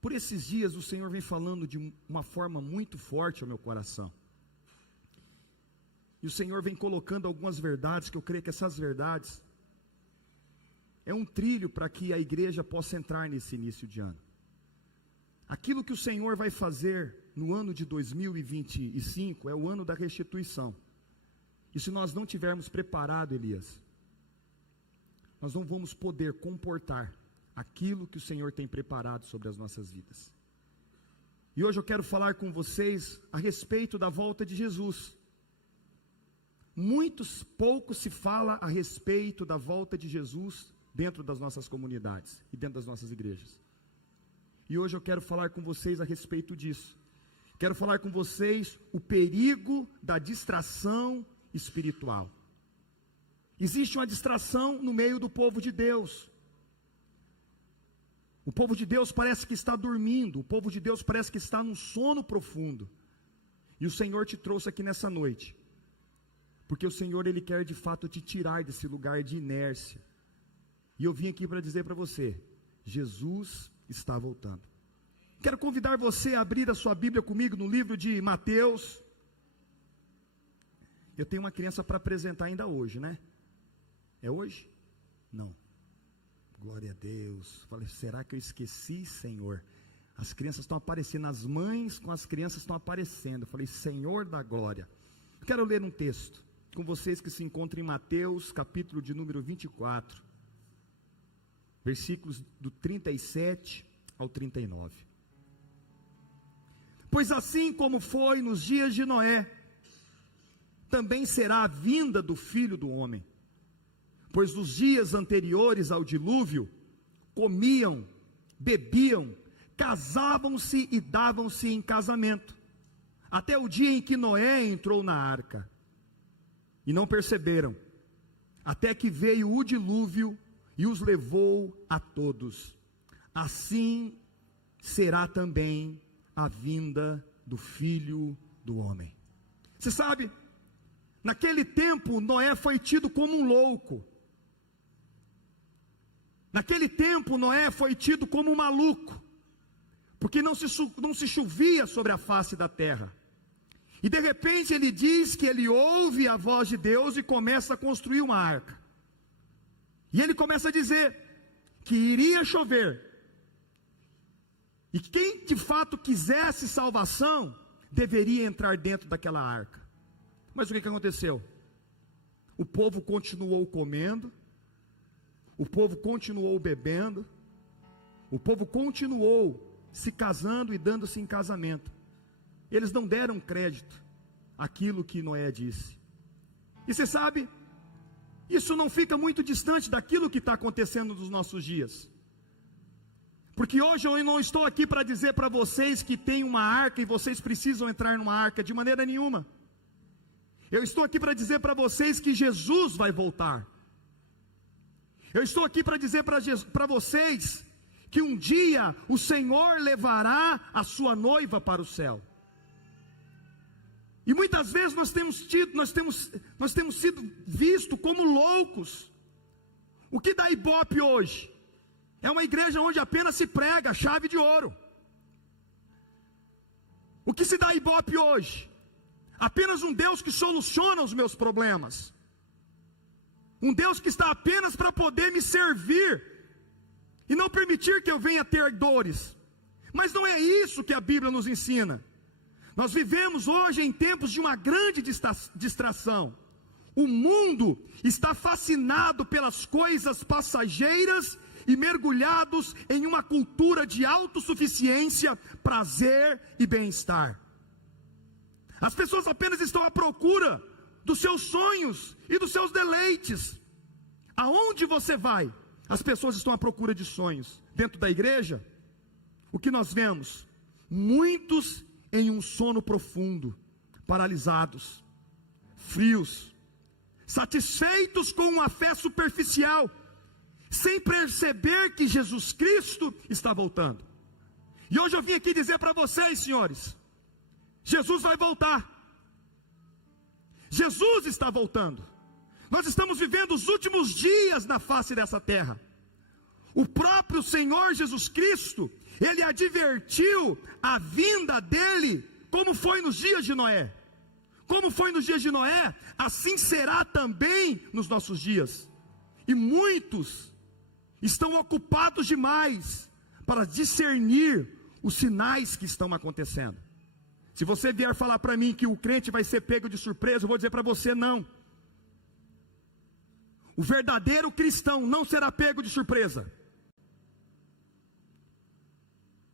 Por esses dias o Senhor vem falando de uma forma muito forte ao meu coração. E o Senhor vem colocando algumas verdades, que eu creio que essas verdades é um trilho para que a igreja possa entrar nesse início de ano. Aquilo que o Senhor vai fazer no ano de 2025 é o ano da restituição. E se nós não tivermos preparado, Elias, nós não vamos poder comportar aquilo que o Senhor tem preparado sobre as nossas vidas. E hoje eu quero falar com vocês a respeito da volta de Jesus. Pouco se fala a respeito da volta de Jesus dentro das nossas comunidades e dentro das nossas igrejas. E hoje eu quero falar com vocês a respeito disso. Quero falar com vocês o perigo da distração espiritual. Existe uma distração no meio do povo de Deus. O povo de Deus parece que está dormindo, o povo de Deus parece que está num sono profundo. E o Senhor te trouxe aqui nessa noite, porque o Senhor, Ele quer de fato te tirar desse lugar de inércia. E eu vim aqui para dizer para você, Jesus está voltando. Quero convidar você a abrir a sua Bíblia comigo no livro de Mateus. Eu tenho uma criança para apresentar ainda hoje, né? É hoje? Não. Glória a Deus. Falei, será que eu esqueci, Senhor? As crianças estão aparecendo, as mães com as crianças estão aparecendo. Eu falei, Senhor da glória. Eu quero ler um texto com vocês que se encontra em Mateus, capítulo de número 24, versículos do 37 ao 39. Pois assim como foi nos dias de Noé, também será a vinda do Filho do Homem. Pois nos dias anteriores ao dilúvio, comiam, bebiam, casavam-se e davam-se em casamento, até o dia em que Noé entrou na arca. E não perceberam, até que veio o dilúvio e os levou a todos. Assim será também a vinda do Filho do Homem. Você sabe, naquele tempo Noé foi tido como um louco. Naquele tempo Noé foi tido como um maluco, porque não se chovia sobre a face da terra. E de repente ele diz que ele ouve a voz de Deus e começa a construir uma arca. E ele começa a dizer que iria chover. E quem de fato quisesse salvação, deveria entrar dentro daquela arca. Mas o que aconteceu? O povo continuou comendo, o povo continuou bebendo, o povo continuou se casando e dando-se em casamento. Eles não deram crédito àquilo que Noé disse. E você sabe, isso não fica muito distante daquilo que está acontecendo nos nossos dias. Porque hoje eu não estou aqui para dizer para vocês que tem uma arca e vocês precisam entrar numa arca, de maneira nenhuma. Eu estou aqui para dizer para vocês que Jesus vai voltar. Eu estou aqui para dizer para vocês que um dia o Senhor levará a sua noiva para o céu. E muitas vezes nós temos sido vistos como loucos. O que dá ibope hoje? É uma igreja onde apenas se prega a chave de ouro. O que se dá ibope hoje? Apenas um Deus que soluciona os meus problemas. Um Deus que está apenas para poder me servir e não permitir que eu venha ter dores. Mas não é isso que a Bíblia nos ensina. Nós vivemos hoje em tempos de uma grande distração. O mundo está fascinado pelas coisas passageiras e mergulhados em uma cultura de autossuficiência, prazer e bem-estar. As pessoas apenas estão à procura dos seus sonhos e dos seus deleites. Aonde você vai? As pessoas estão à procura de sonhos. Dentro da igreja, o que nós vemos? Muitos em um sono profundo, paralisados, frios, satisfeitos com uma fé superficial, sem perceber que Jesus Cristo está voltando. E hoje eu vim aqui dizer para vocês, senhores, Jesus vai voltar. Jesus está voltando. Nós estamos vivendo os últimos dias na face dessa terra. O próprio Senhor Jesus Cristo, Ele advertiu a vinda dele, como foi nos dias de Noé. Como foi nos dias de Noé, assim será também nos nossos dias. E muitos estão ocupados demais para discernir os sinais que estão acontecendo. Se você vier falar para mim que o crente vai ser pego de surpresa, eu vou dizer para você não. O verdadeiro cristão não será pego de surpresa.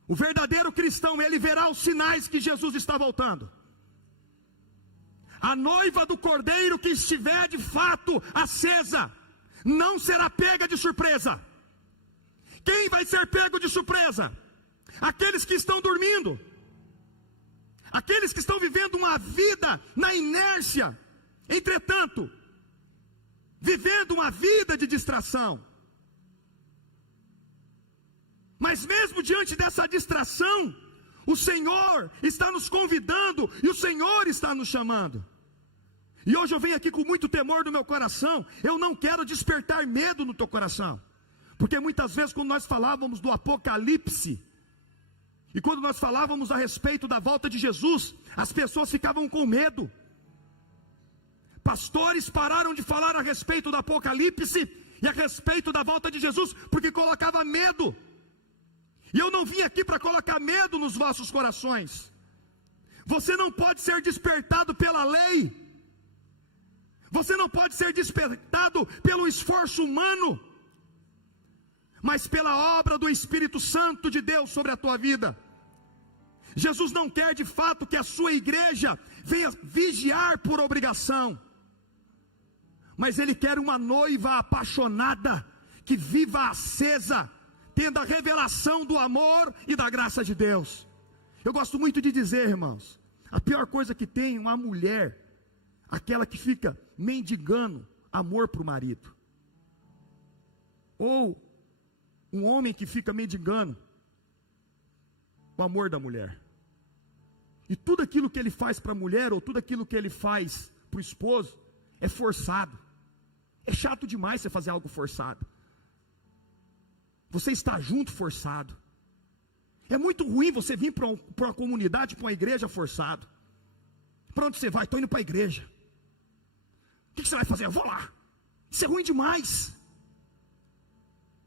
O verdadeiro cristão, ele verá os sinais que Jesus está voltando. A noiva do cordeiro que estiver de fato acesa, não será pega de surpresa. Quem vai ser pego de surpresa? Aqueles que estão dormindo. Aqueles que estão vivendo uma vida na inércia. Entretanto, vivendo uma vida de distração. Mas mesmo diante dessa distração, o Senhor está nos convidando e o Senhor está nos chamando. E hoje eu venho aqui com muito temor no meu coração. Eu não quero despertar medo no teu coração, porque muitas vezes quando nós falávamos do Apocalipse, e quando nós falávamos a respeito da volta de Jesus, as pessoas ficavam com medo. Pastores pararam de falar a respeito do Apocalipse e a respeito da volta de Jesus, porque colocava medo. E eu não vim aqui para colocar medo nos vossos corações. Você não pode ser despertado pela lei. Você não pode ser despertado pelo esforço humano, mas pela obra do Espírito Santo de Deus sobre a tua vida. Jesus não quer de fato que a sua igreja venha vigiar por obrigação, mas Ele quer uma noiva apaixonada, que viva acesa, tendo a revelação do amor e da graça de Deus. Eu gosto muito de dizer, irmãos, a pior coisa que tem uma mulher, aquela que fica mendigando amor para o marido, ou um homem que fica mendigando o amor da mulher, e tudo aquilo que ele faz para a mulher, ou tudo aquilo que ele faz para o esposo, é forçado. É chato demais você fazer algo forçado. Você está junto forçado. É muito ruim você vir para uma comunidade, para uma igreja forçado. Para onde você vai? Estou indo para a igreja. O que você vai fazer? Eu vou lá. Isso é ruim demais.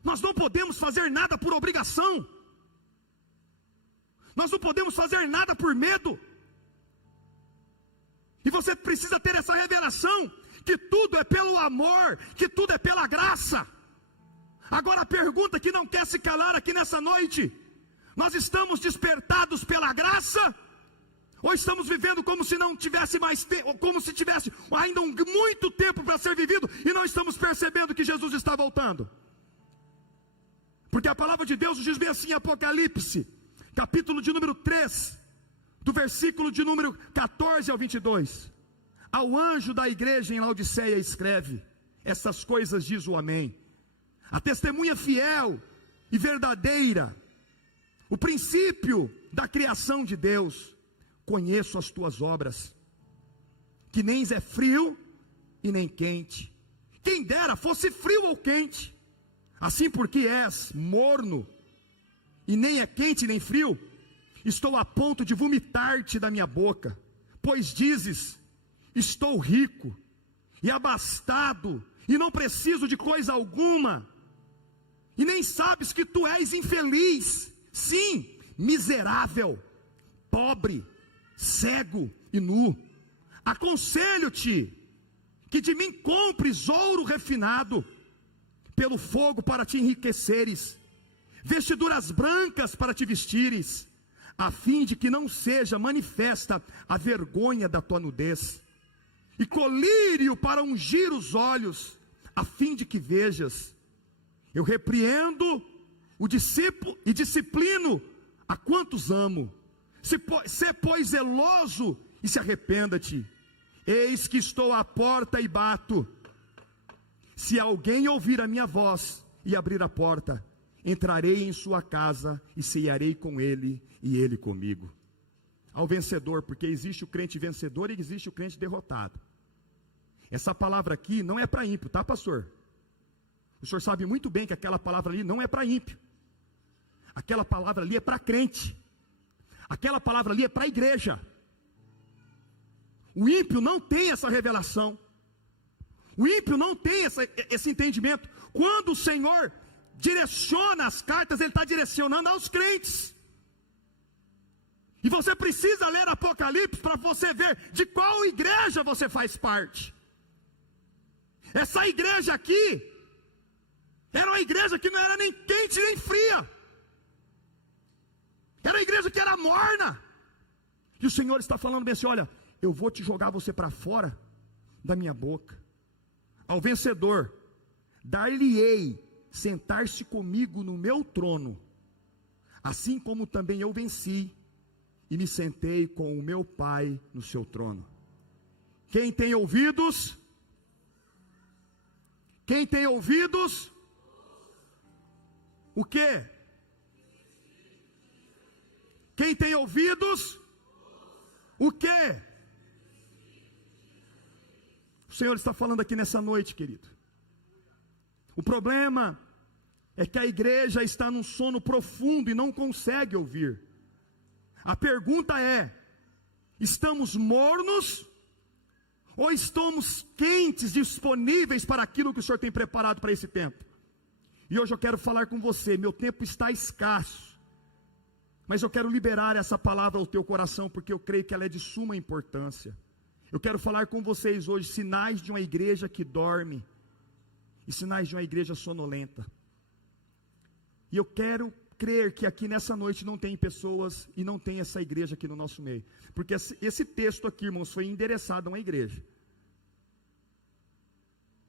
Nós não podemos fazer nada por obrigação. Nós não podemos fazer nada por medo. E você precisa ter essa revelação, que tudo é pelo amor, que tudo é pela graça. Agora a pergunta que não quer se calar aqui nessa noite: nós estamos despertados pela graça? Ou estamos vivendo como se não tivesse mais tempo, como se tivesse ainda muito tempo para ser vivido, e não estamos percebendo que Jesus está voltando? Porque a palavra de Deus diz bem assim em Apocalipse, capítulo de número 3, do versículo de número 14 ao 22. Ao anjo da igreja em Laodiceia escreve: essas coisas diz o Amém, a testemunha fiel e verdadeira, o princípio da criação de Deus. Conheço as tuas obras, que nem é frio e nem quente. Quem dera fosse frio ou quente. Assim, porque és morno e nem é quente nem frio, estou a ponto de vomitar-te da minha boca. Pois dizes: estou rico e abastado, e não preciso de coisa alguma, e nem sabes que tu és infeliz, sim, miserável, pobre, cego e nu. Aconselho-te que de mim compres ouro refinado pelo fogo para te enriqueceres, vestiduras brancas para te vestires, a fim de que não seja manifesta a vergonha da tua nudez, e colírio para ungir os olhos, a fim de que vejas. Eu repreendo o discípulo e disciplino a quantos amo. Se pois zeloso e se arrependa-te. Eis que estou à porta e bato. Se alguém ouvir a minha voz e abrir a porta, entrarei em sua casa e cearei com ele e ele comigo. Ao vencedor, porque existe o crente vencedor e existe o crente derrotado. Essa palavra aqui não é para ímpio, tá, pastor? O senhor sabe muito bem que aquela palavra ali não é para ímpio. aquela palavra ali é para crente, aquela palavra ali é para a igreja. O ímpio não tem essa revelação, o ímpio não tem esse entendimento. Quando o Senhor direciona as cartas, Ele está direcionando aos crentes. E você precisa ler Apocalipse para você ver de qual igreja você faz parte. Essa igreja aqui era uma igreja que não era nem quente nem fria, era uma igreja que era morna. E o Senhor está falando bem assim: olha, eu vou te jogar você para fora da minha boca. Ao vencedor dar-lhe-ei sentar-se comigo no meu trono, assim como também eu venci e me sentei com o meu Pai no seu trono. Quem tem ouvidos? Quem tem ouvidos? O quê? Quem tem ouvidos? O quê? O Senhor está falando aqui nessa noite, querido. O problema é que a igreja está num sono profundo e não consegue ouvir. A pergunta é: estamos mornos ou estamos quentes, disponíveis para aquilo que o Senhor tem preparado para esse tempo? E hoje eu quero falar com você. Meu tempo está escasso, mas eu quero liberar essa palavra ao teu coração, porque eu creio que ela é de suma importância. Eu quero falar com vocês hoje sinais de uma igreja que dorme e sinais de uma igreja sonolenta. E eu quero crer que aqui nessa noite não tem pessoas e não tem essa igreja aqui no nosso meio, porque esse texto aqui, irmãos, foi endereçado a uma igreja.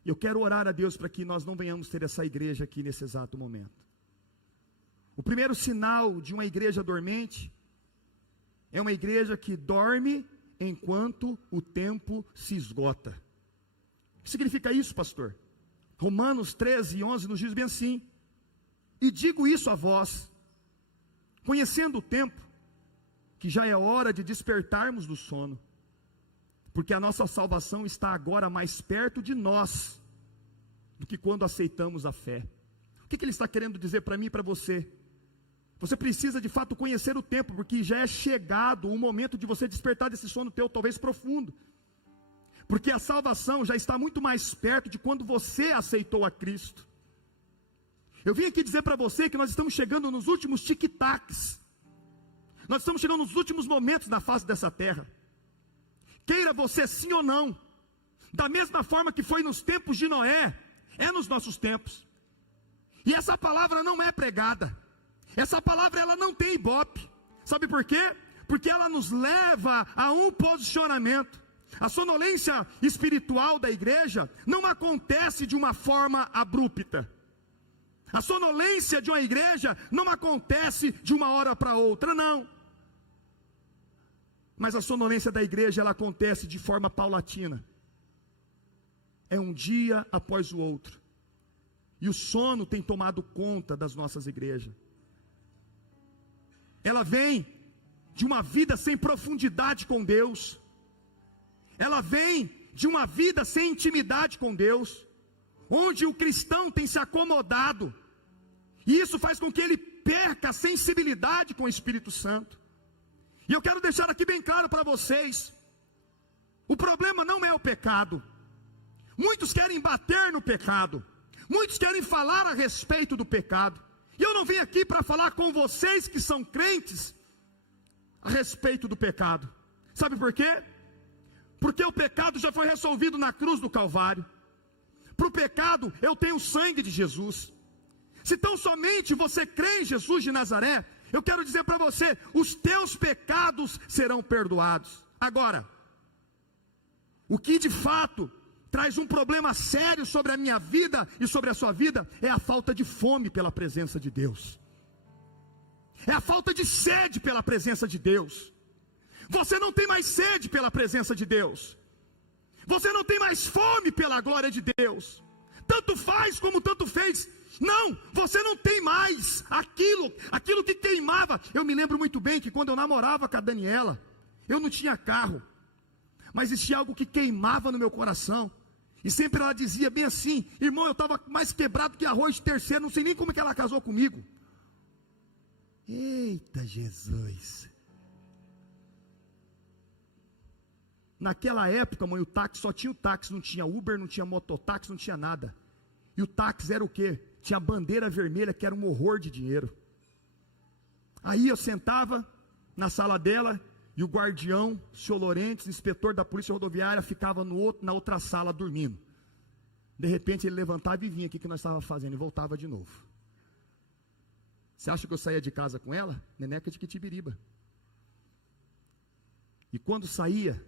E eu quero orar a Deus para que nós não venhamos ter essa igreja aqui nesse exato momento. O primeiro sinal de uma igreja dormente é uma igreja que dorme enquanto o tempo se esgota. O que significa isso, pastor? Romanos 13:11 nos diz bem assim: e digo isso a vós, conhecendo o tempo, que já é hora de despertarmos do sono, porque a nossa salvação está agora mais perto de nós do que quando aceitamos a fé. O que ele está querendo dizer para mim e para você? Você precisa de fato conhecer o tempo, porque já é chegado o momento de você despertar desse sono teu, talvez profundo, porque a salvação já está muito mais perto de quando você aceitou a Cristo. Eu vim aqui dizer para você que nós estamos chegando nos últimos tic-tacs, nós estamos chegando nos últimos momentos na face dessa terra. Queira você sim ou não, da mesma forma que foi nos tempos de Noé, é nos nossos tempos. E essa palavra não é pregada, essa palavra ela não tem ibope. Sabe por quê? Porque ela nos leva a um posicionamento. A sonolência espiritual da igreja não acontece de uma forma abrupta. A sonolência de uma igreja não acontece de uma hora para outra, não. Mas a sonolência da igreja, ela acontece de forma paulatina. É um dia após o outro. E o sono tem tomado conta das nossas igrejas. Ela vem de uma vida sem profundidade com Deus. Ela vem de uma vida sem intimidade com Deus, onde o cristão tem se acomodado, e isso faz com que ele perca a sensibilidade com o Espírito Santo. E eu quero deixar aqui bem claro para vocês: o problema não é o pecado. Muitos querem bater no pecado, muitos querem falar a respeito do pecado, e eu não vim aqui para falar com vocês que são crentes a respeito do pecado. Sabe por quê? Porque o pecado já foi resolvido na cruz do Calvário. Para o pecado eu tenho o sangue de Jesus. Se tão somente você crê em Jesus de Nazaré, eu quero dizer para você: os teus pecados serão perdoados. Agora, o que de fato traz um problema sério sobre a minha vida e sobre a sua vida é a falta de fome pela presença de Deus, é a falta de sede pela presença de Deus. Você não tem mais sede pela presença de Deus, você não tem mais fome pela glória de Deus. Tanto faz como tanto fez. Não, você não tem mais aquilo que queimava. Eu me lembro muito bem que quando eu namorava com a Daniela, eu não tinha carro, mas existia algo que queimava no meu coração. E sempre ela dizia bem assim: irmão, eu estava mais quebrado que arroz de terceiro. Não sei nem como que ela casou comigo. Eita Jesus! Naquela época, mãe, o táxi só tinha o táxi, não tinha Uber, não tinha mototáxi, não tinha nada. E o táxi era o quê? Tinha bandeira vermelha, que era um horror de dinheiro. Aí eu sentava na sala dela, e o guardião, o senhor Lorentes, inspetor da polícia rodoviária, ficava na outra sala dormindo. De repente ele levantava e vinha aqui que nós estávamos fazendo, e voltava de novo. Você acha que eu saía de casa com ela? Neneca de Quitibiriba. E quando saía,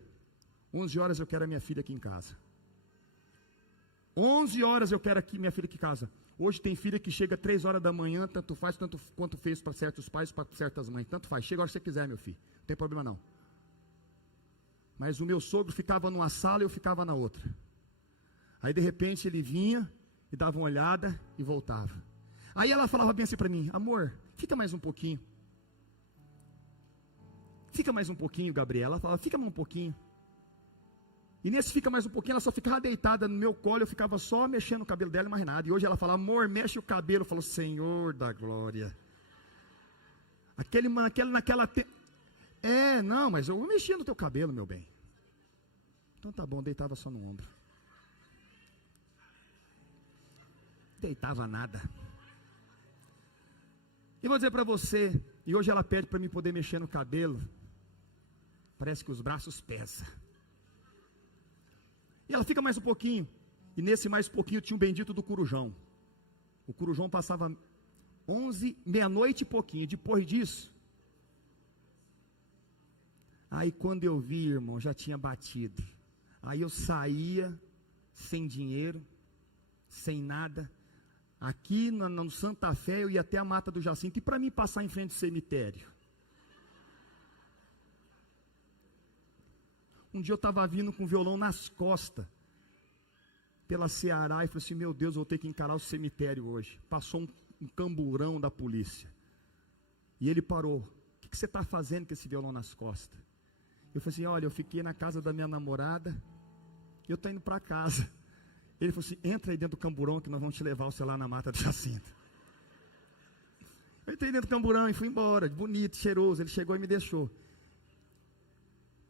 11 horas eu quero a minha filha aqui em casa. 11 horas eu quero minha filha aqui em casa. Hoje tem filha que chega 3 horas da manhã, tanto faz quanto fez para certos pais, para certas mães. Tanto faz, chega a hora que você quiser, meu filho. Não tem problema não. Mas o meu sogro ficava numa sala e eu ficava na outra. Aí de repente ele vinha e dava uma olhada e voltava. Aí ela falava bem assim para mim: amor, fica mais um pouquinho. Fica mais um pouquinho, Gabriela. Ela falava: fica mais um pouquinho. E nesse fica mais um pouquinho, ela só ficava deitada no meu colo, eu ficava só mexendo o cabelo dela e mais nada. E hoje ela fala: amor, mexe o cabelo. Eu falo: Senhor da glória. Não, mas eu mexia no teu cabelo, meu bem. Então tá bom, deitava só no ombro. Deitava nada. E vou dizer para você, e hoje ela pede para mim poder mexer no cabelo. Parece que os braços pesam. E ela fica mais um pouquinho. E nesse mais pouquinho tinha um bendito do corujão. O corujão passava 11, meia-noite e pouquinho. Depois disso, aí quando eu vi, irmão, já tinha batido. Aí eu saía sem dinheiro, sem nada. Aqui no Santa Fé eu ia até a Mata do Jacinto. E para mim passar em frente ao cemitério? Um dia eu estava vindo com o violão nas costas, pela Ceará, e falei assim: meu Deus, eu vou ter que encarar o cemitério hoje. Passou um camburão da polícia, e ele parou: o que você está fazendo com esse violão nas costas? Eu falei assim: olha, eu fiquei na casa da minha namorada, e eu estou indo para casa. Ele falou assim: entra aí dentro do camburão que nós vamos te levar você lá na Mata do Jacinto. Eu entrei dentro do camburão e fui embora, bonito, cheiroso. Ele chegou e me deixou.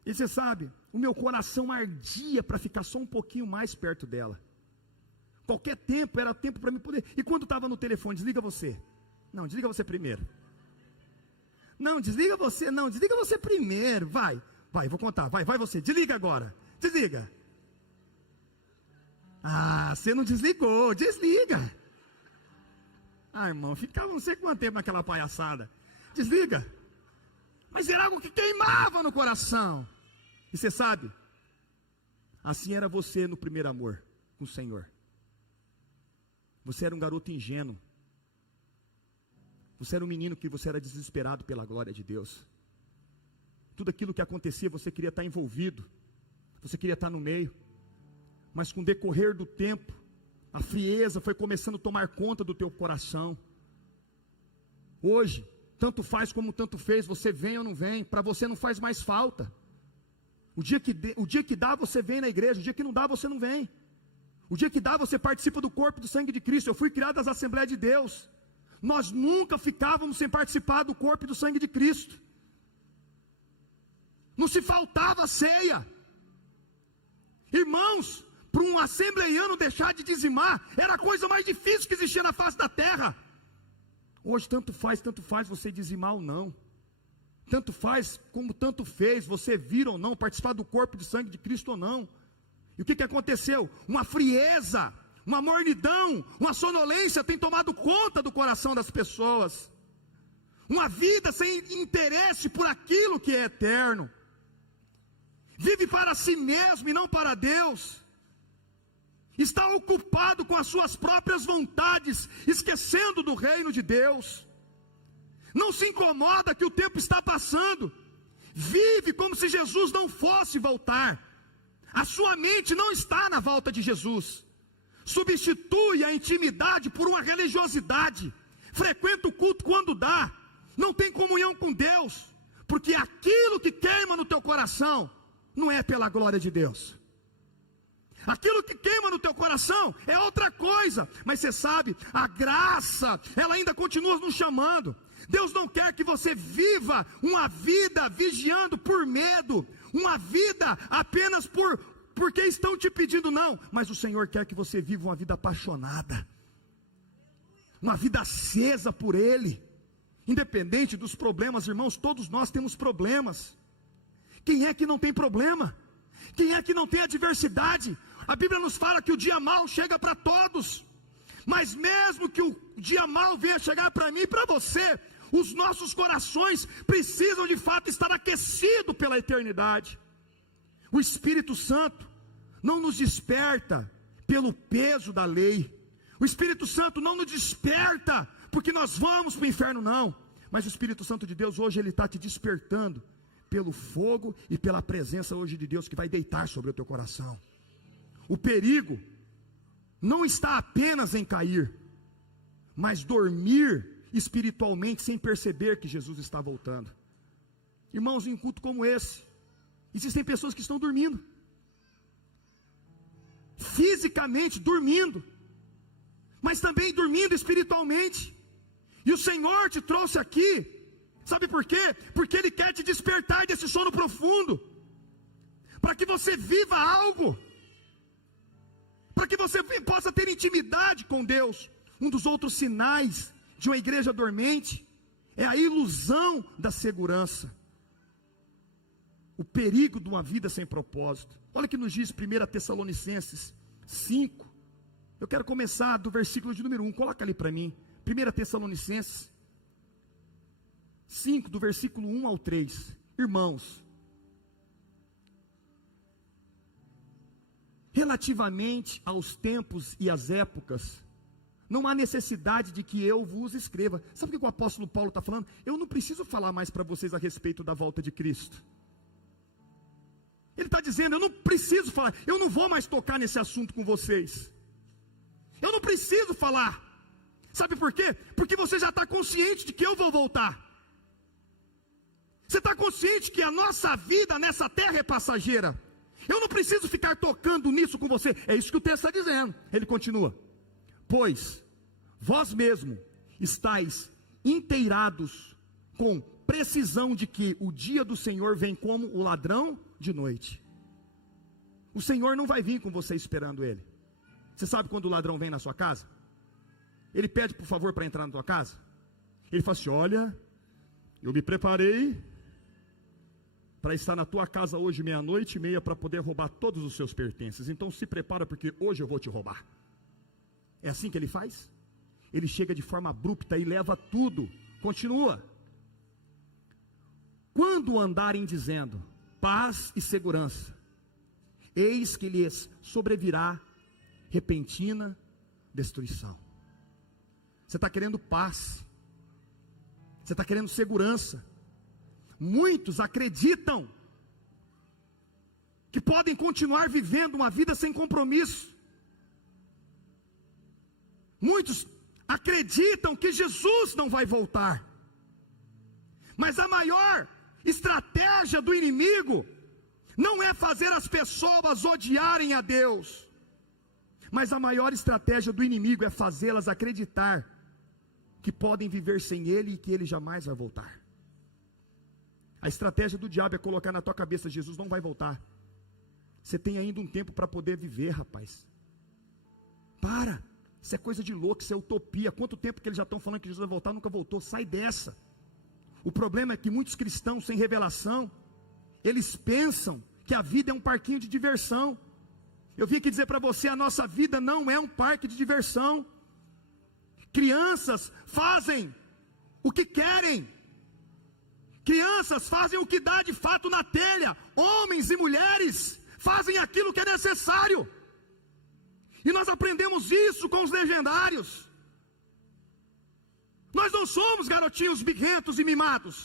E você sabe, o meu coração ardia para ficar só um pouquinho mais perto dela. Qualquer tempo era tempo para mim poder. E quando estava no telefone: desliga você. Não, desliga você primeiro. Não, desliga você. Não, desliga você primeiro. Vai, vou contar. Vai você. Desliga agora. Desliga. Ah, você não desligou. Desliga. Ah, irmão, ficava não sei quanto tempo naquela palhaçada. Desliga. Mas era algo que queimava no coração. E você sabe, assim era você no primeiro amor com o Senhor. Você era um garoto ingênuo. Você era um menino que você era desesperado pela glória de Deus. Tudo aquilo que acontecia, você queria estar envolvido. Você queria estar no meio. Mas com o decorrer do tempo, a frieza foi começando a tomar conta do teu coração. Hoje, tanto faz como tanto fez, você vem ou não vem, para você não faz mais falta. O dia que dá, você vem na igreja. O dia que não dá, você não vem. O dia que dá, você participa do corpo e do sangue de Cristo. Eu fui criado nas Assembleias de Deus. Nós nunca ficávamos sem participar do corpo e do sangue de Cristo. Não se faltava ceia. Irmãos, para um assembleiano deixar de dizimar, era a coisa mais difícil que existia na face da terra. Hoje tanto faz você dizimar ou não. Tanto faz como tanto fez você vir ou não, participar do corpo e do sangue de Cristo ou não. E o que aconteceu? Uma frieza, uma mornidão, uma sonolência tem tomado conta do coração das pessoas. Uma vida sem interesse por aquilo que é eterno. Vive para si mesmo e não para Deus. Está ocupado com as suas próprias vontades, esquecendo do reino de Deus. Não se incomoda que o tempo está passando. Vive como se Jesus não fosse voltar. A sua mente não está na volta de Jesus. Substitui a intimidade por uma religiosidade. Frequenta o culto quando dá. Não tem comunhão com Deus. Porque aquilo que queima no teu coração não é pela glória de Deus. Aquilo que queima no teu coração é outra coisa. Mas você sabe, a graça, ela ainda continua nos chamando. Deus não quer que você viva uma vida vigiando por medo, uma vida apenas porque estão te pedindo, não. Mas o Senhor quer que você viva uma vida apaixonada, uma vida acesa por Ele, independente dos problemas. Irmãos, todos nós temos problemas. Quem é que não tem problema? Quem é que não tem adversidade? A Bíblia nos fala que o dia mau chega para todos, mas mesmo que o dia mau venha chegar para mim e para você, os nossos corações precisam de fato estar aquecidos pela eternidade. O Espírito Santo não nos desperta pelo peso da lei, o Espírito Santo não nos desperta porque nós vamos para o inferno, não. Mas o Espírito Santo de Deus hoje, ele está te despertando pelo fogo e pela presença hoje de Deus, que vai deitar sobre o teu coração. O perigo não está apenas em cair, mas dormir espiritualmente sem perceber que Jesus está voltando. Irmãos, em um culto como esse, existem pessoas que estão dormindo, fisicamente dormindo, mas também dormindo espiritualmente. E o Senhor te trouxe aqui, sabe por quê? Porque Ele quer te despertar desse sono profundo, para que você viva algo, para que você possa ter intimidade com Deus. Um dos outros sinais de uma igreja dormente é a ilusão da segurança, o perigo de uma vida sem propósito. Olha o que nos diz 1 Tessalonicenses 5, eu quero começar do versículo de número 1, coloca ali para mim, 1 Tessalonicenses 5, do versículo 1 ao 3, irmãos, relativamente aos tempos e às épocas, não há necessidade de que eu vos escreva. Sabe o que o apóstolo Paulo está falando? Eu não preciso falar mais para vocês a respeito da volta de Cristo. Ele está dizendo, eu não preciso falar, eu não vou mais tocar nesse assunto com vocês. Eu não preciso falar. Sabe por quê? Porque você já está consciente de que eu vou voltar. Você está consciente que a nossa vida nessa terra é passageira. Eu não preciso ficar tocando nisso com você. É isso que o texto está dizendo. Ele continua: pois vós mesmo estáis inteirados com precisão de que o dia do Senhor vem como o ladrão de noite. O Senhor não vai vir com você esperando Ele. Você sabe quando o ladrão vem na sua casa? Ele pede por favor para entrar na tua casa. Ele fala assim: olha, eu me preparei para estar na tua casa hoje 00:30 para poder roubar todos os seus pertences. Então se prepara, porque hoje eu vou te roubar. É assim que ele faz? Ele chega de forma abrupta e leva tudo. Continua: quando andarem dizendo paz e segurança, eis que lhes sobrevirá repentina destruição. Você está querendo paz, você está querendo segurança. Muitos acreditam que podem continuar vivendo uma vida sem compromisso. Muitos acreditam que Jesus não vai voltar. Mas a maior estratégia do inimigo não é fazer as pessoas odiarem a Deus, mas a maior estratégia do inimigo é fazê-las acreditar que podem viver sem Ele e que Ele jamais vai voltar. A estratégia do diabo é colocar na tua cabeça: Jesus não vai voltar. Você tem ainda um tempo para poder viver, rapaz. Para, isso é coisa de louco, isso é utopia. Quanto tempo que eles já estão falando que Jesus vai voltar, nunca voltou. Sai dessa. O problema é que muitos cristãos sem revelação, eles pensam que a vida é um parquinho de diversão. Eu vim aqui dizer para você: a nossa vida não é um parque de diversão. Crianças fazem o que querem. Crianças fazem o que dá de fato na telha. Homens e mulheres fazem aquilo que é necessário. E nós aprendemos isso com os legendários. Nós não somos garotinhos birrentos e mimados.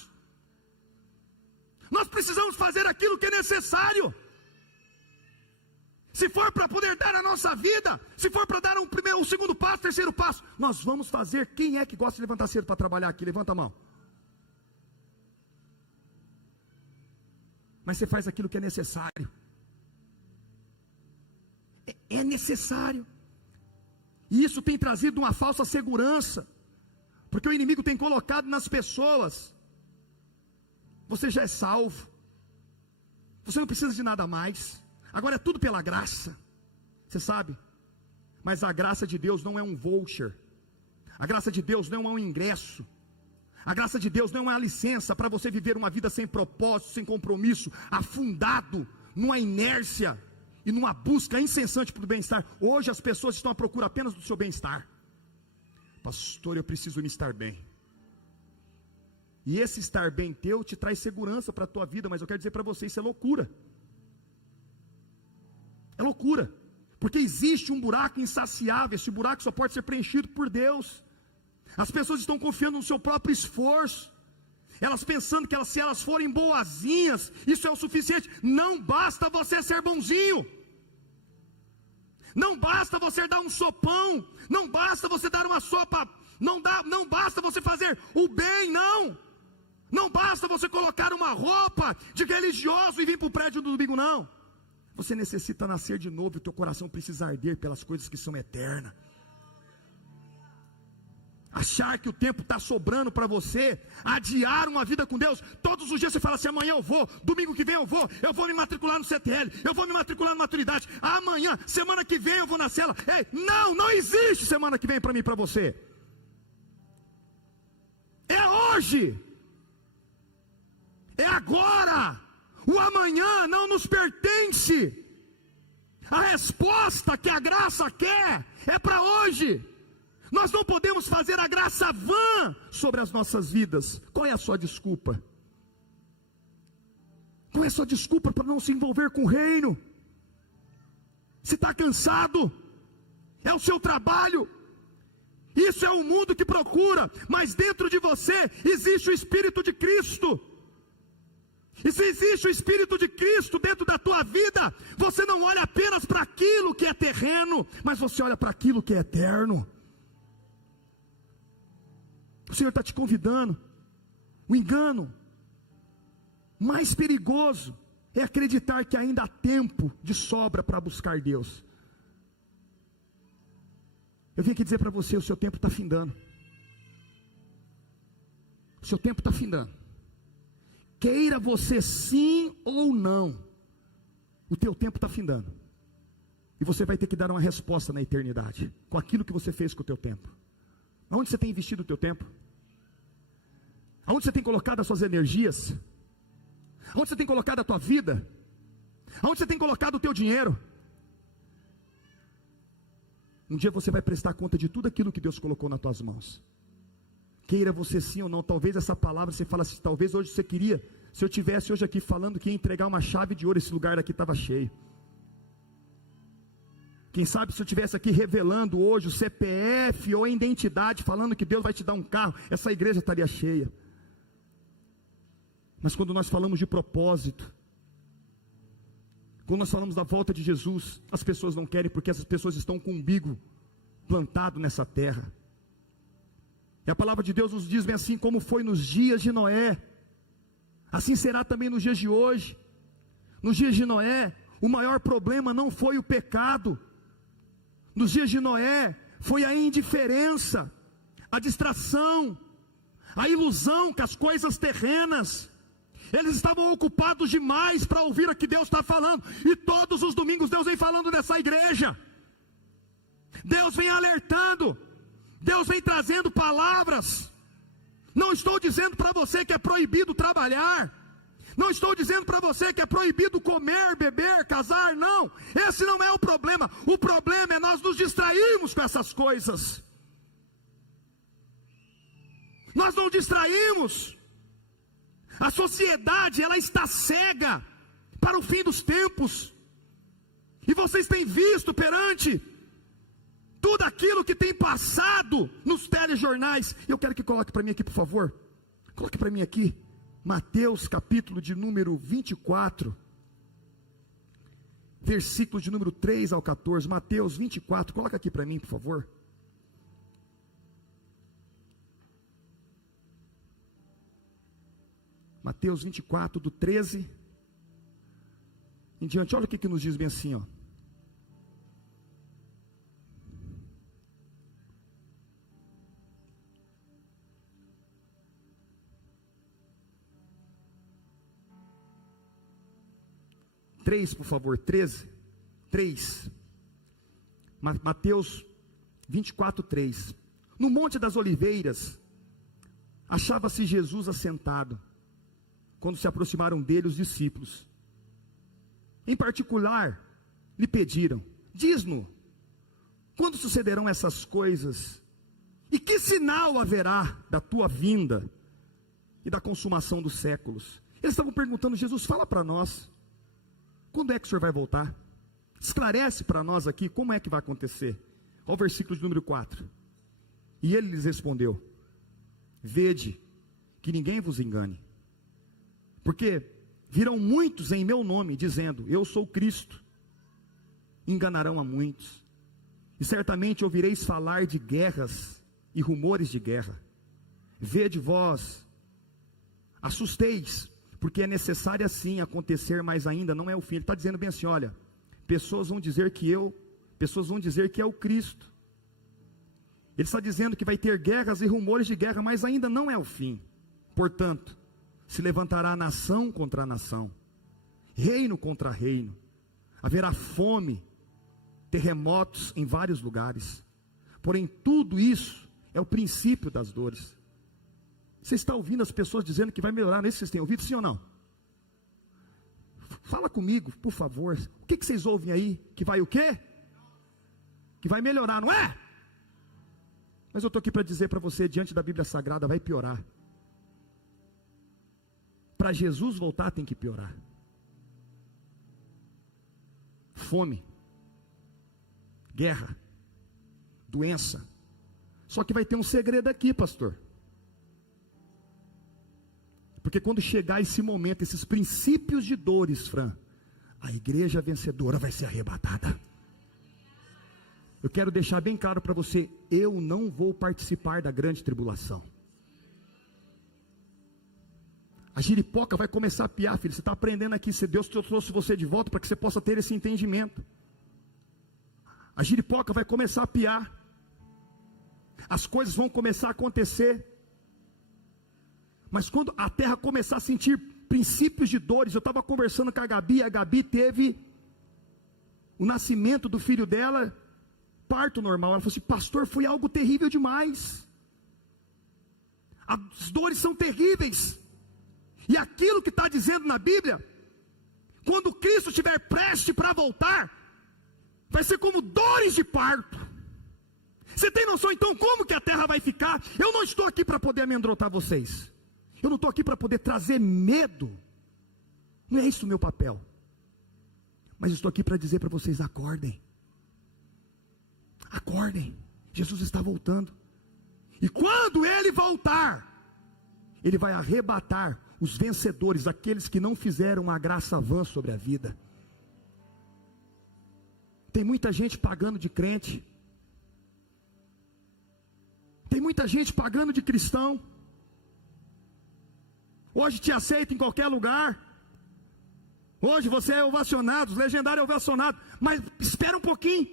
Nós precisamos fazer aquilo que é necessário. Se for para poder dar a nossa vida, se for para dar um segundo passo, terceiro passo, nós vamos fazer. Quem é que gosta de levantar cedo para trabalhar aqui? Levanta a mão. Mas você faz aquilo que é necessário. É necessário. E isso tem trazido uma falsa segurança porque o inimigo tem colocado nas pessoas: você já é salvo, você não precisa de nada mais, agora é tudo pela graça. Você sabe, mas a graça de Deus não é um voucher, a graça de Deus não é um ingresso, a graça de Deus não é uma licença para você viver uma vida sem propósito, sem compromisso, afundado numa inércia e numa busca incessante por bem-estar. Hoje as pessoas estão à procura apenas do seu bem-estar. Pastor, eu preciso me estar bem. E esse estar bem teu te traz segurança para a tua vida, mas eu quero dizer para você, isso é loucura. É loucura, porque existe um buraco insaciável. Esse buraco só pode ser preenchido por Deus. As pessoas estão confiando no seu próprio esforço, elas pensando que se elas forem boazinhas, isso é o suficiente. Não basta você ser bonzinho, não basta você dar um sopão, não basta você dar uma sopa, não basta você fazer o bem, não basta você colocar uma roupa de religioso e vir para o prédio do domingo, não. Você necessita nascer de novo, e o teu coração precisa arder pelas coisas que são eternas. Achar que o tempo está sobrando para você, adiar uma vida com Deus. Todos os dias você fala assim: amanhã eu vou, domingo que vem eu vou me matricular no CTL, eu vou me matricular na maturidade, amanhã, semana que vem eu vou na cela. Ei, não existe semana que vem para mim e para você. É hoje, é agora. O amanhã não nos pertence. A resposta que a graça quer é para hoje. Nós não podemos fazer a graça vã sobre as nossas vidas. Qual é a sua desculpa? Qual é a sua desculpa para não se envolver com o reino? Você está cansado? É o seu trabalho? Isso é o mundo que procura, mas dentro de você existe o Espírito de Cristo. E se existe o Espírito de Cristo dentro da tua vida, você não olha apenas para aquilo que é terreno, mas você olha para aquilo que é eterno. O Senhor está te convidando. O engano mais perigoso é acreditar que ainda há tempo de sobra para buscar Deus. Eu vim aqui dizer para você: o seu tempo está findando. O seu tempo está findando. Queira você sim ou não, o teu tempo está findando. E você vai ter que dar uma resposta na eternidade, com aquilo que você fez com o teu tempo. Aonde você tem investido o teu tempo? Aonde você tem colocado as suas energias? Aonde você tem colocado a tua vida? Aonde você tem colocado o teu dinheiro? Um dia você vai prestar conta de tudo aquilo que Deus colocou nas tuas mãos. Queira você sim ou não. Talvez essa palavra você fala assim: talvez hoje você queria, se eu tivesse hoje aqui falando que ia entregar uma chave de ouro, esse lugar daqui estava cheio. Quem sabe se eu estivesse aqui revelando hoje o CPF ou a identidade, falando que Deus vai te dar um carro, essa igreja estaria cheia. Mas quando nós falamos de propósito, quando nós falamos da volta de Jesus, as pessoas não querem, porque essas pessoas estão com o umbigo plantado nessa terra. E a palavra de Deus nos diz bem assim: como foi nos dias de Noé, assim será também nos dias de hoje. Nos dias de Noé, o maior problema não foi o pecado. Nos dias de Noé, foi a indiferença, a distração, a ilusão com as coisas terrenas. Eles estavam ocupados demais para ouvir o que Deus está falando. E todos os domingos Deus vem falando nessa igreja. Deus vem alertando. Deus vem trazendo palavras. Não estou dizendo para você que é proibido trabalhar. Não estou dizendo para você que é proibido comer, beber, casar. Não, esse não é o problema. O problema é nós nos distrairmos com essas coisas. Nós não distraímos. A sociedade, ela está cega para o fim dos tempos. E vocês têm visto perante tudo aquilo que tem passado nos telejornais. Eu quero que coloque para mim aqui, por favor. Coloque para mim aqui Mateus capítulo de número 24, versículos de número 3 ao 14. Mateus 24, coloca aqui para mim, por favor. Mateus 24, do 13 em diante. Olha o que nos diz bem assim, ó. 3, por favor, 13, 3, Mateus 24, 3. No Monte das Oliveiras, achava-se Jesus assentado, quando se aproximaram dele os discípulos. Em particular, lhe pediram: diz-nos, quando sucederão essas coisas? E que sinal haverá da tua vinda e da consumação dos séculos? Eles estavam perguntando: Jesus, fala para nós, quando é que o Senhor vai voltar? Esclarece para nós aqui como é que vai acontecer. Olha o versículo de número 4. E ele lhes respondeu: vede que ninguém vos engane, porque virão muitos em meu nome, dizendo: eu sou Cristo. Enganarão a muitos. E certamente ouvireis falar de guerras e rumores de guerra. Vede vós, assusteis, porque é necessário assim acontecer, mas ainda não é o fim. Ele está dizendo bem assim: olha, pessoas vão dizer que é o Cristo. Ele está dizendo que vai ter guerras e rumores de guerra, mas ainda não é o fim. Portanto, se levantará nação contra nação, reino contra reino, haverá fome, terremotos em vários lugares. Porém, tudo isso é o princípio das dores. Você está ouvindo as pessoas dizendo que vai melhorar? Não é isso que vocês têm ouvido, sim ou não? Fala comigo, por favor. O que vocês ouvem aí? Que vai o quê? Que vai melhorar, não é? Mas eu estou aqui para dizer para você, diante da Bíblia Sagrada, vai piorar. Para Jesus voltar tem que piorar. Fome, guerra, doença. Só que vai ter um segredo aqui, pastor. Porque quando chegar esse momento, esses princípios de dores, Fran, a igreja vencedora vai ser arrebatada. Eu quero deixar bem claro para você: eu não vou participar da grande tribulação. A giripoca vai começar a piar, filho. Você está aprendendo aqui. Se Deus trouxe você de volta para que você possa ter esse entendimento. A giripoca vai começar a piar. As coisas vão começar a acontecer. Mas quando a terra começar a sentir princípios de dores, eu estava conversando com a Gabi teve o nascimento do filho dela, parto normal. Ela falou assim: pastor, foi algo terrível demais. As dores são terríveis. E aquilo que está dizendo na Bíblia, quando Cristo estiver prestes para voltar, vai ser como dores de parto. Você tem noção então como que a terra vai ficar? Eu não estou aqui para poder amedrontar vocês. Eu não estou aqui para poder trazer medo. Não é isso o meu papel. Mas estou aqui para dizer para vocês: acordem. Acordem. Jesus está voltando. E quando Ele voltar, Ele vai arrebatar os vencedores, aqueles que não fizeram a graça vã sobre a vida. Tem muita gente pagando de crente. Tem muita gente pagando de cristão. Hoje te aceita em qualquer lugar. Hoje você é ovacionado, os legendários é ovacionado. Mas espera um pouquinho.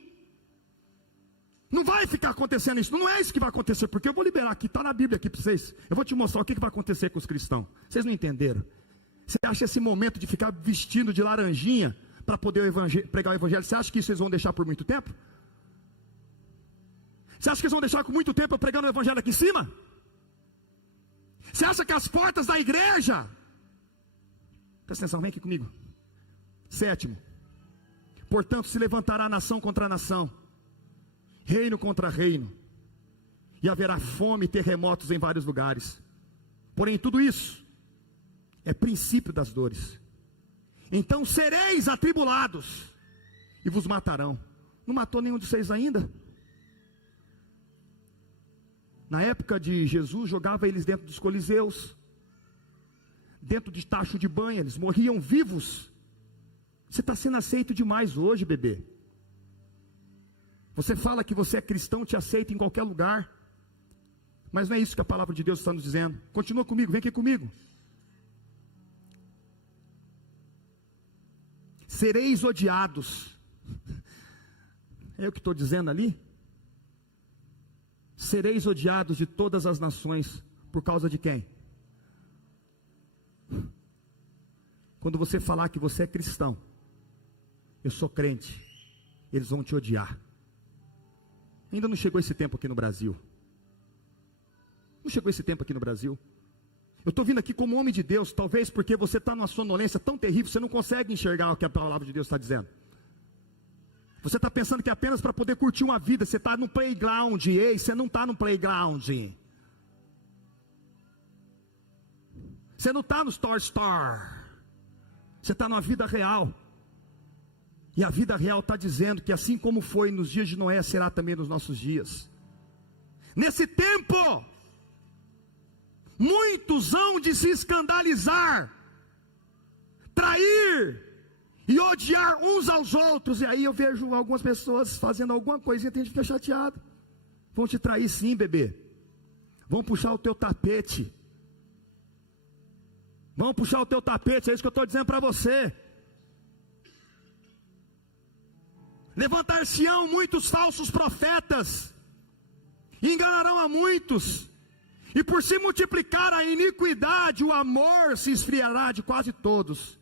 Não vai ficar acontecendo isso. Não é isso que vai acontecer. Porque eu vou liberar aqui, está na Bíblia aqui para vocês. Eu vou te mostrar o que vai acontecer com os cristãos. Vocês não entenderam? Você acha esse momento de ficar vestindo de laranjinha para poder pregar o evangelho, você acha que isso eles vão deixar por muito tempo? Você acha que eles vão deixar por muito tempo eu pregando o evangelho aqui em cima? Você acha que as portas da igreja... Presta atenção, vem aqui comigo. 7. Portanto, se levantará nação contra nação, reino contra reino, e haverá fome e terremotos em vários lugares. Porém, tudo isso é princípio das dores. Então sereis atribulados, e vos matarão. Não matou nenhum de vocês ainda? Na época de Jesus, jogava eles dentro dos coliseus, dentro de tacho de banho, eles morriam vivos. Você está sendo aceito demais hoje, bebê. Você fala que você é cristão, te aceita em qualquer lugar, mas não é isso que a palavra de Deus está nos dizendo. Continua comigo, vem aqui comigo. Sereis odiados. É o que estou dizendo ali? Sereis odiados de todas as nações, por causa de quem? Quando você falar que você é cristão, eu sou crente, eles vão te odiar. Ainda não chegou esse tempo aqui no Brasil. Não chegou esse tempo aqui no Brasil. Eu estou vindo aqui como homem de Deus, talvez porque você está numa sonolência tão terrível, você não consegue enxergar o que a palavra de Deus está dizendo. Você está pensando que é apenas para poder curtir uma vida, você está no playground, ei, você não está no playground. Você não está no Store. Você está numa vida real. E a vida real está dizendo que assim como foi nos dias de Noé, será também nos nossos dias. Nesse tempo, muitos hão de se escandalizar, trair e odiar uns aos outros. E aí eu vejo algumas pessoas fazendo alguma coisinha, tem gente que fica chateado. Vão te trair sim, bebê. Vão puxar o teu tapete. Vão puxar o teu tapete, é isso que eu estou dizendo para você. Levantar-se-ão muitos falsos profetas, enganarão a muitos, e por se multiplicar a iniquidade, o amor se esfriará de quase todos.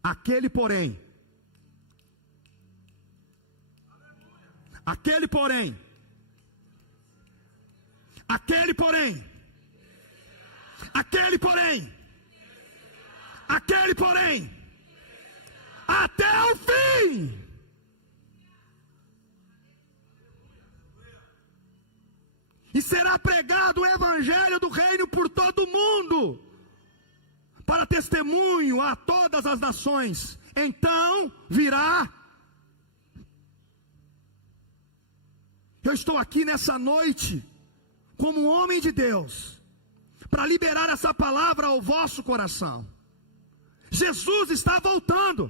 Aquele porém, aquele porém, aquele porém, aquele porém, aquele porém, até o fim. E será pregado o evangelho do reino por todo o mundo, para testemunho a todas as nações. Então virá. Eu estou aqui nessa noite, como um homem de Deus, para liberar essa palavra ao vosso coração. Jesus está voltando.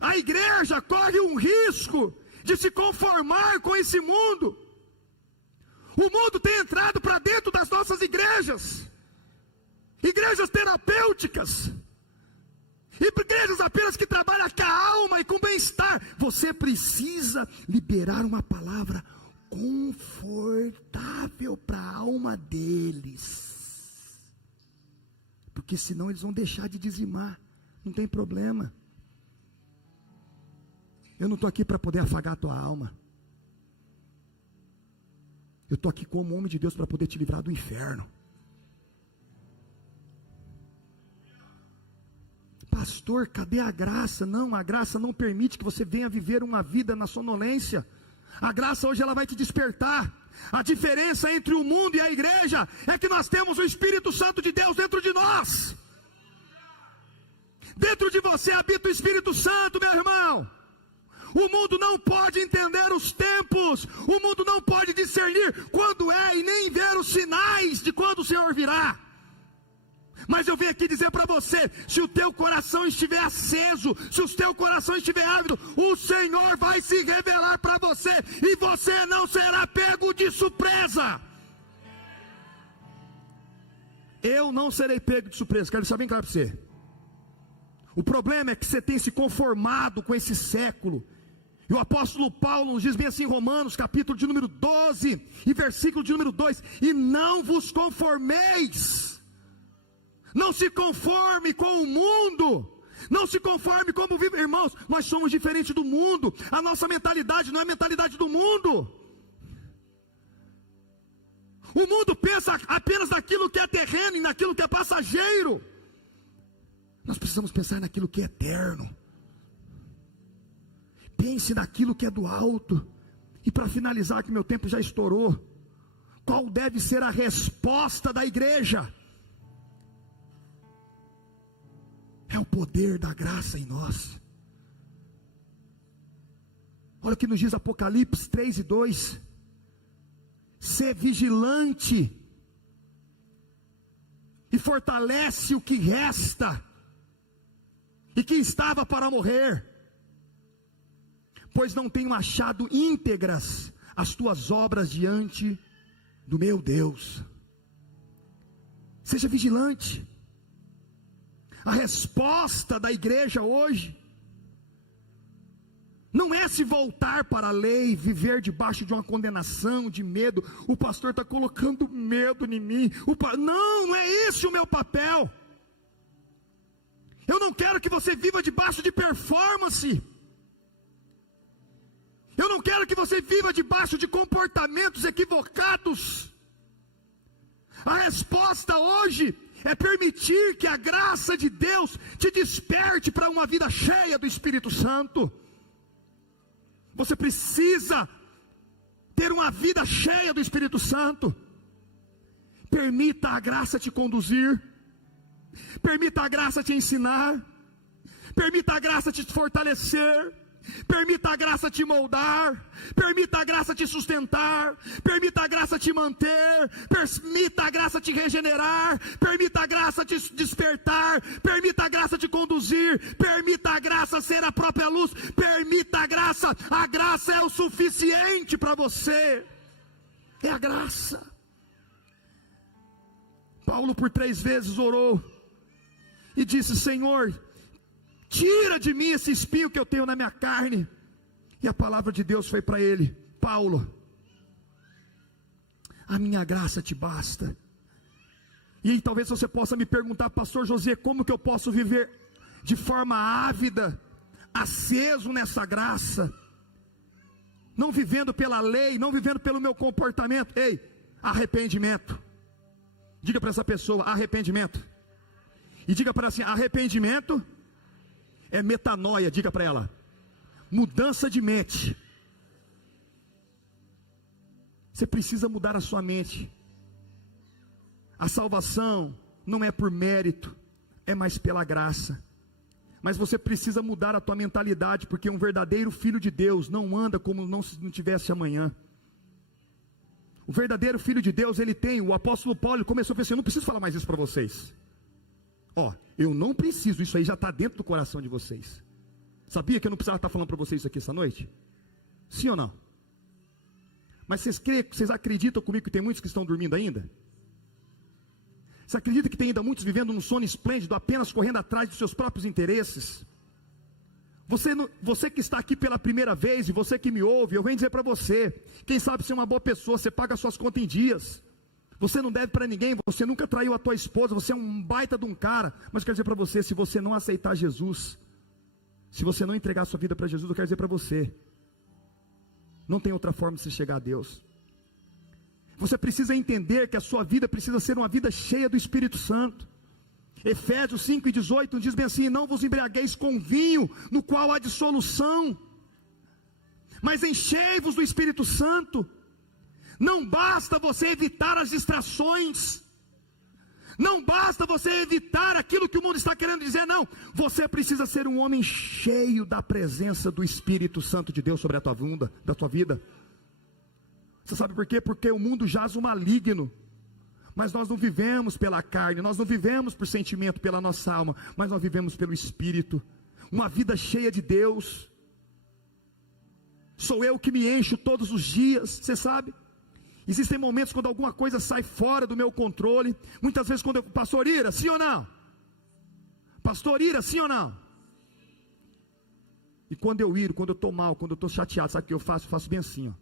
A igreja corre um risco de se conformar com esse mundo. O mundo tem entrado para dentro das nossas igrejas, igrejas terapêuticas, igrejas apenas que trabalham com a alma e com bem-estar. Você precisa liberar uma palavra confortável para a alma deles, porque senão eles vão deixar de dizimar. Não tem problema. Eu não estou aqui para poder afagar a tua alma. Eu estou aqui como homem de Deus para poder te livrar do inferno. Pastor, cadê a graça? Não, a graça não permite que você venha viver uma vida na sonolência. A graça hoje ela vai te despertar. A diferença entre o mundo e a igreja é que nós temos o Espírito Santo de Deus dentro de nós. Dentro de você habita o Espírito Santo, meu irmão. O mundo não pode entender os tempos, o mundo não pode discernir quando é e nem ver os sinais de quando o Senhor virá. Mas eu venho aqui dizer para você, se o teu coração estiver aceso, se o teu coração estiver ávido, o Senhor vai se revelar para você, e você não será pego de surpresa. Eu não serei pego de surpresa, quero deixar bem claro para você. O problema é que você tem se conformado com esse século. E o apóstolo Paulo nos diz bem assim em Romanos, capítulo de número 12, e versículo de número 2, e não vos conformeis, não se conforme com o mundo, não se conforme como vive. Irmãos, nós somos diferentes do mundo, a nossa mentalidade não é a mentalidade do mundo. O mundo pensa apenas naquilo que é terreno e naquilo que é passageiro. Nós precisamos pensar naquilo que é eterno. Pense naquilo que é do alto. E para finalizar, que meu tempo já estourou, qual deve ser a resposta da igreja? É o poder da graça em nós. Olha o que nos diz Apocalipse 3:2. Sê vigilante e fortalece o que resta e que estava para morrer, pois não tenho achado íntegras as tuas obras diante do meu Deus. Seja vigilante. A resposta da igreja hoje não é se voltar para a lei, viver debaixo de uma condenação, de medo. O pastor está colocando medo em mim. Não é esse o meu papel. Eu não quero que você viva debaixo de performance. Eu não quero que você viva debaixo de comportamentos equivocados. A resposta hoje é permitir que a graça de Deus te desperte para uma vida cheia do Espírito Santo. Você precisa ter uma vida cheia do Espírito Santo. Permita a graça te conduzir. Permita a graça te ensinar. Permita a graça te fortalecer. Permita a graça te moldar. Permita a graça te sustentar. Permita a graça te manter. Permita a graça te regenerar. Permita a graça te despertar. Permita a graça te conduzir. Permita a graça ser a própria luz. Permita a graça. A graça é o suficiente para você. É a graça. Paulo por 3 vezes orou e disse: Senhor, tira de mim esse espinho que eu tenho na minha carne. E a palavra de Deus foi para ele: Paulo, a minha graça te basta. E aí talvez você possa me perguntar: pastor José, como que eu posso viver de forma ávida, aceso nessa graça, não vivendo pela lei, não vivendo pelo meu comportamento? Ei, arrependimento. Diga para essa pessoa: arrependimento. E diga para ela assim: arrependimento é metanoia. Diga para ela: mudança de mente. Você precisa mudar a sua mente. A salvação não é por mérito, é mais pela graça. Mas você precisa mudar a tua mentalidade, porque um verdadeiro filho de Deus não anda como se não tivesse amanhã. O verdadeiro filho de Deus, ele tem, o apóstolo Paulo começou a falar assim: eu não preciso falar mais isso para vocês. Eu não preciso, isso aí já está dentro do coração de vocês. Sabia que eu não precisava estar falando para vocês isso aqui essa noite? Sim ou não? Mas vocês acreditam comigo que tem muitos que estão dormindo ainda? Você acredita que tem ainda muitos vivendo num sono esplêndido, apenas correndo atrás dos seus próprios interesses? Você que está aqui pela primeira vez, e você que me ouve, eu venho dizer para você: quem sabe ser uma boa pessoa, você paga suas contas em dias, você não deve para ninguém, você nunca traiu a tua esposa, você é um baita de um cara. Mas eu quero dizer para você: se você não aceitar Jesus, se você não entregar a sua vida para Jesus, eu quero dizer para você, não tem outra forma de você chegar a Deus. Você precisa entender que a sua vida precisa ser uma vida cheia do Espírito Santo. Efésios 5:18 diz bem assim: não vos embriagueis com vinho, no qual há dissolução, mas enchei-vos do Espírito Santo. Não basta você evitar as distrações, não basta você evitar aquilo que o mundo está querendo dizer, não. Você precisa ser um homem cheio da presença do Espírito Santo de Deus sobre a tua vida. Você sabe por quê? Porque o mundo jaz o maligno. Mas nós não vivemos pela carne, nós não vivemos por sentimento, pela nossa alma, mas nós vivemos pelo Espírito. Uma vida cheia de Deus. Sou eu que me encho todos os dias, você sabe? Existem momentos quando alguma coisa sai fora do meu controle. Muitas vezes quando pastor Ira, sim ou não? Pastor Ira, sim ou não? E quando eu iro, quando eu estou mal, quando eu estou chateado, sabe o que eu faço? Eu faço bem assim, ó.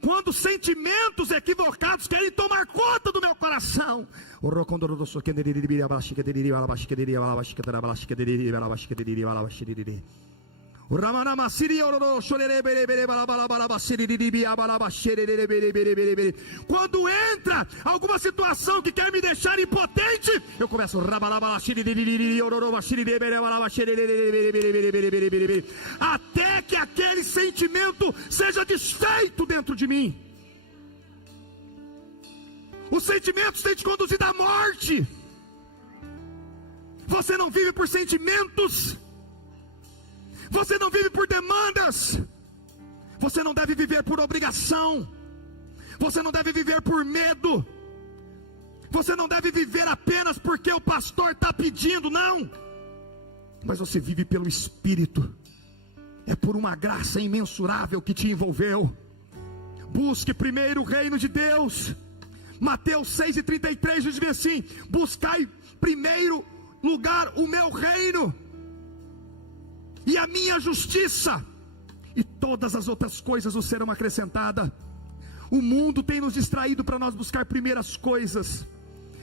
Quando sentimentos equivocados querem tomar conta do meu coração, quando entra alguma situação que quer me deixar impotente, eu começo até que aquele sentimento seja desfeito dentro de mim. Os sentimentos têm te conduzido à morte. Você não vive por sentimentos, você não vive por demandas, você não deve viver por obrigação, você não deve viver por medo, você não deve viver apenas porque o pastor está pedindo, não, mas você vive pelo Espírito. É por uma graça imensurável que te envolveu. Busque primeiro o reino de Deus, Mateus 6:33 diz assim: buscai primeiro lugar o meu reino e a minha justiça, e todas as outras coisas os serão acrescentadas. O mundo tem nos distraído para nós buscar primeiras coisas,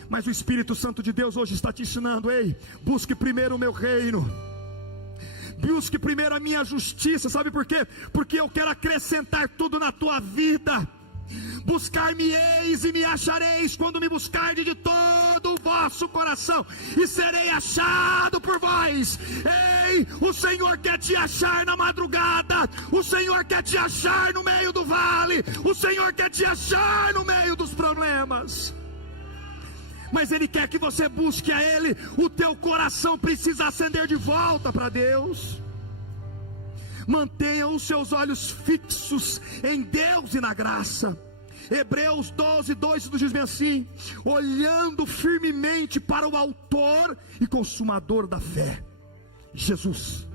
mas o Espírito Santo de Deus hoje está te ensinando: ei, busque primeiro o meu reino, busque primeiro a minha justiça. Sabe por quê? Porque eu quero acrescentar tudo na tua vida. Buscar-me-eis e me achareis, quando me buscardes de todo o vosso coração, e serei achado por vós. Ei, o Senhor quer te achar na madrugada, o Senhor quer te achar no meio do vale, o Senhor quer te achar no meio dos problemas, mas Ele quer que você busque a Ele. O teu coração precisa acender de volta para Deus. Mantenha os seus olhos fixos em Deus e na graça. Hebreus 12:2 nos diz bem assim: olhando firmemente para o autor e consumador da fé, Jesus,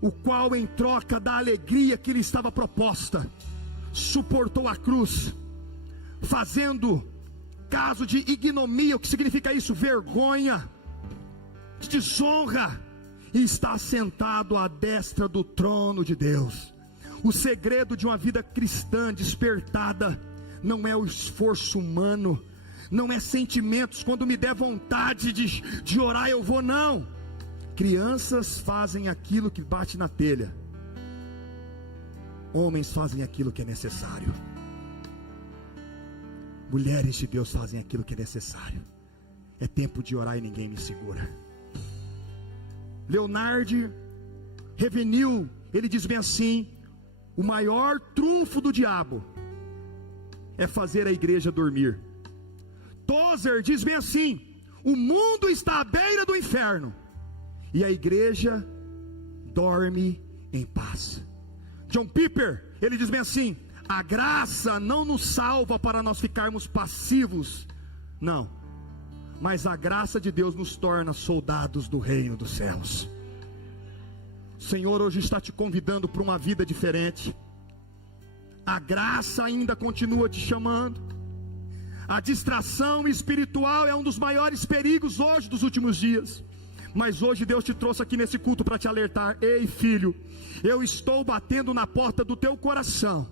o qual, em troca da alegria que lhe estava proposta, suportou a cruz, fazendo caso de ignomia. O que significa isso? Vergonha, de desonra, e está assentado à destra do trono de Deus. O segredo de uma vida cristã despertada não é o esforço humano, não é sentimentos, quando me der vontade de orar eu vou, não. Crianças fazem aquilo que bate na telha, homens fazem aquilo que é necessário, mulheres de Deus fazem aquilo que é necessário. É tempo de orar e ninguém me segura. Leonard Revenue, ele diz bem assim: o maior trunfo do diabo é fazer a igreja dormir. Tozer diz bem assim: o mundo está à beira do inferno e a igreja dorme em paz. John Piper, ele diz bem assim: a graça não nos salva para nós ficarmos passivos, não, mas a graça de Deus nos torna soldados do reino dos céus. O Senhor hoje está te convidando para uma vida diferente. A graça ainda continua te chamando. A distração espiritual é um dos maiores perigos hoje dos últimos dias. Mas hoje Deus te trouxe aqui nesse culto para te alertar: ei filho, eu estou batendo na porta do teu coração.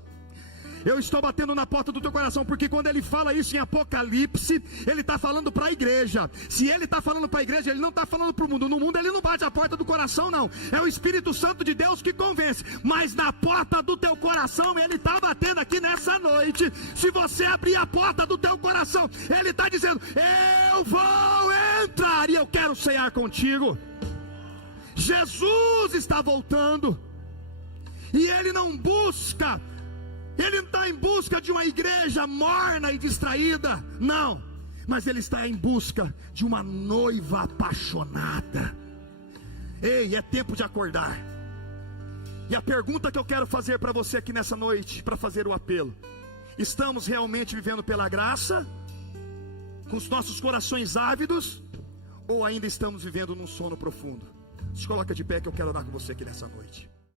Eu estou batendo na porta do teu coração, porque quando ele fala isso em Apocalipse, ele está falando para a igreja. Se ele está falando para a igreja, ele não está falando para o mundo. No mundo ele não bate a porta do coração, não. É o Espírito Santo de Deus que convence. Mas na porta do teu coração, ele está batendo aqui nessa noite. Se você abrir a porta do teu coração, ele está dizendo: eu vou entrar e eu quero cear contigo. Jesus está voltando, e ele não busca, ele não está em busca de uma igreja morna e distraída, não, mas ele está em busca de uma noiva apaixonada. Ei, é tempo de acordar. E a pergunta que eu quero fazer para você aqui nessa noite, para fazer o apelo: estamos realmente vivendo pela graça, com os nossos corações ávidos, ou ainda estamos vivendo num sono profundo? Se coloca de pé que eu quero orar com você aqui nessa noite.